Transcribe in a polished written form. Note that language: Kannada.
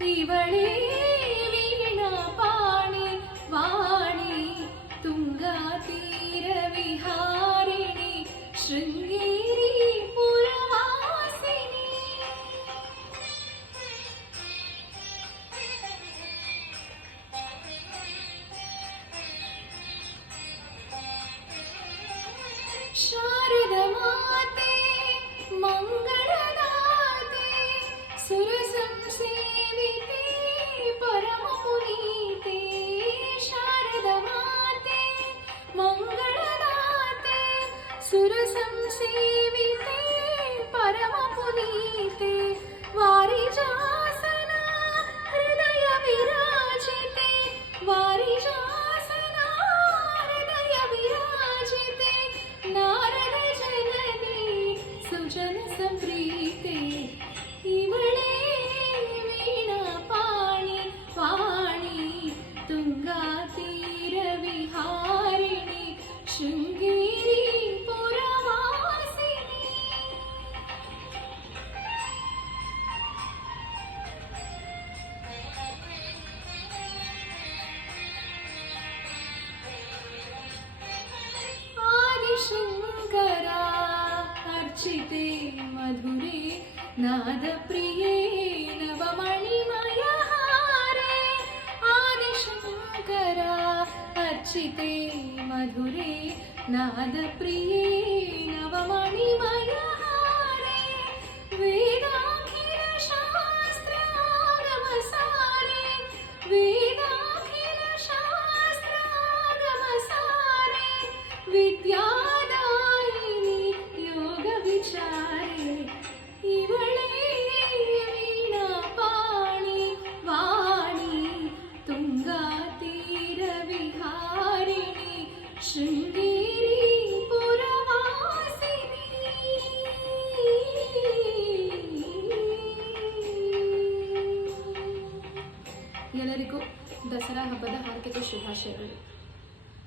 ಇವಳೇ ವೀಣಾ ಪಾಣಿ ವಾಣಿ ತುಂಗಾ ತೀರ ವಿಹಾರಿಣಿ ಶೃಂಗೇರಿ ಪುರವಾಸಿನಿ. ಶಾರದ ಮಾತೆ ಮಂಗಳದಾತೆ ಸುರ ಸಂಸೇವಿತೆ ಪರಮ ಪುನೀತೆ. ಶಾರದ ಮಾತೆ ಮಂಗಳದಾತೆ ಸುರ ಸಂಸೇವಿತೆ ಪರಮ ಪುನೀತೆ. ವಾರಿಜಾಸನ ಹೃದಯ ವಿರಾಜಿತೆ ವಾರಿಜಾಸನ ಹೃದಯ ವಿರಾಜಿತೆ. ನಾರದ ಜನನಿ ಸುಜನ ಸಂಪ್ರೀತೆ ಇವಳೇ ವೀಣಾ ಪಾಣಿ ವಾಣಿ ತುಂಗಾ ತೀರ ವಿಹಾರಿಣಿ ಶೃಂಗೇರಿ ಪುರವಾಸಿನಿ. ಆದಿಶಂಕರ ಅರ್ಚಿತೆ ಮಧುರೆ ನಾದ ಪ್ರಿಯೇ ನವಮಣಿಮಯ ಹಾರೆ. ಆದಿಶಂಕರ ಅರ್ಚಿತೆ ಮಧುರೆ ನಾದ ಪ್ರಿಯೇ ನವಮಣಿಮಯ ಹಾರೆ. ವೇದಾಖಿಲ ಶಾಸ್ತ್ರ ಆಗಮ ಸಾರೆ ವೇದಾಖಿಲ ಶಾಸ್ತ್ರ ಆಗಮ ಸಾರೆ. ವಿದ್ಯಾದಾಯಿನಿ ಯೋಗ ವಿಚಾರೆ ಇವಳೇ ವೀಣಾ ಪಾಣಿ ವಾಣಿ ತುಂಗಾ ತೀರ ವಿಹಾರಿಣಿ ಶೃಂಗೇರಿ ಪುರವಾಸಿನಿ. ಎಲ್ಲರಿಗೂ ದಸರಾ ಹಬ್ಬದ ಹಾರ್ದಿಕ ಶುಭಾಶಯಗಳು.